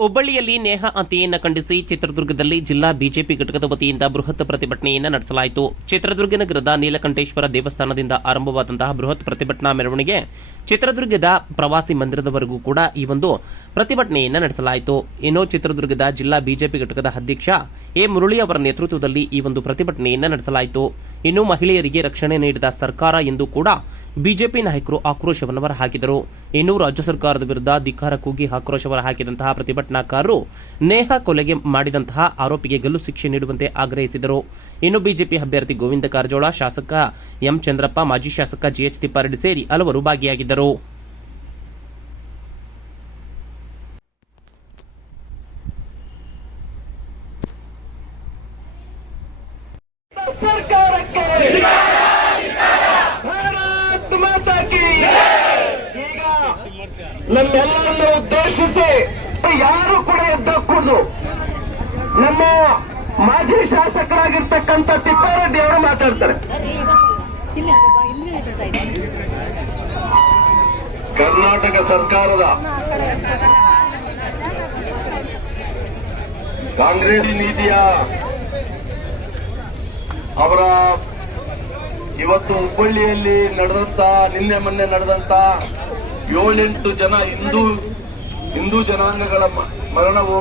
ಹುಬ್ಬಳ್ಳಿಯಲ್ಲಿ ನೇಹಾ ಹತ್ಯೆಯನ್ನು ಖಂಡಿಸಿ ಚಿತ್ರದುರ್ಗದಲ್ಲಿ ಜಿಲ್ಲಾ ಬಿಜೆಪಿ ಘಟಕದ ವತಿಯಿಂದ ಬೃಹತ್ ಪ್ರತಿಭಟನೆಯನ್ನು ನಡೆಸಲಾಯಿತು. ಚಿತ್ರದುರ್ಗ ನಗರದ ನೀಲಕಂಠೇಶ್ವರ ದೇವಸ್ಥಾನದಿಂದ ಆರಂಭವಾದಂತಹ ಬೃಹತ್ ಪ್ರತಿಭಟನಾ ಮೆರವಣಿಗೆ ಚಿತ್ರದುರ್ಗದ ಪ್ರವಾಸಿ ಮಂದಿರದವರೆಗೂ ಕೂಡ ಈ ಒಂದು ಪ್ರತಿಭಟನೆಯನ್ನು ನಡೆಸಲಾಯಿತು. ಇನ್ನು ಚಿತ್ರದುರ್ಗದ ಜಿಲ್ಲಾ ಬಿಜೆಪಿ ಘಟಕದ ಅಧ್ಯಕ್ಷ ಎ ಮುರಳಿ ಅವರ ನೇತೃತ್ವದಲ್ಲಿ ಈ ಒಂದು ಪ್ರತಿಭಟನೆಯನ್ನು ನಡೆಸಲಾಯಿತು. ಇನ್ನು ಮಹಿಳೆಯರಿಗೆ ರಕ್ಷಣೆ ನೀಡಿದ ಸರ್ಕಾರ ಎಂದು ಕೂಡ ಬಿಜೆಪಿ ನಾಯಕರು ಆಕ್ರೋಶವನ್ನು ಹೊರಹಾಕಿದರು. ಇನ್ನು ರಾಜ್ಯ ಸರ್ಕಾರದ ವಿರುದ್ಧ ಧಿಕ್ಕಾರ ಕೂಗಿ ಆಕ್ರೋಶ ಹೊರಹಾಕಿದಂತಹ ಪ್ರತಿಭಟನಾಕಾರರು ನೇಹಾ ಕೊಲೆಗೆ ಮಾಡಿದಂತಹ ಆರೋಪಿಗೆ ಗಲ್ಲು ಶಿಕ್ಷೆ ನೀಡುವಂತೆ ಆಗ್ರಹಿಸಿದರು. ಇನ್ನು ಬಿಜೆಪಿ ಅಭ್ಯರ್ಥಿ ಗೋವಿಂದ ಕಾರಜೋಳ, ಶಾಸಕ ಎಂ ಚಂದ್ರಪ್ಪ, ಮಾಜಿ ಶಾಸಕ ಜಿಎಚ್ ತಿಪ್ಪಾರೆಡ್ಡಿ ಸೇರಿ ಹಲವರು ಭಾಗಿಯಾಗಿದ್ದರು. ಸರ್ಕಾರಕ್ಕೆ ಭಾರತ್ ಮಾತಾ ಕಿ. ಈಗ ನಮ್ಮೆಲ್ಲರನ್ನು ಉದ್ದೇಶಿಸಿ ಯಾರು ಕೂಡ ಎದ್ದಕ್ಕೂಡ್ದು. ನಮ್ಮ ಮಾಜಿ ಶಾಸಕರಾಗಿರ್ತಕ್ಕಂಥ ತಿಪ್ಪಾರೆಡ್ಡಿ ಅವರು ಮಾತಾಡ್ತಾರೆ. ಕರ್ನಾಟಕ ಸರ್ಕಾರದ ಕಾಂಗ್ರೆಸ್ ನೀತಿಯ ಅವರ ಇವತ್ತು ಹುಬ್ಬಳ್ಳಿಯಲ್ಲಿ ನಡೆದಂತ ನಿನ್ನೆ ಮೊನ್ನೆ ನಡೆದಂತ 7-8 ಜನ ಹಿಂದೂ ಜನಾಂಗಗಳ ಮರಣವು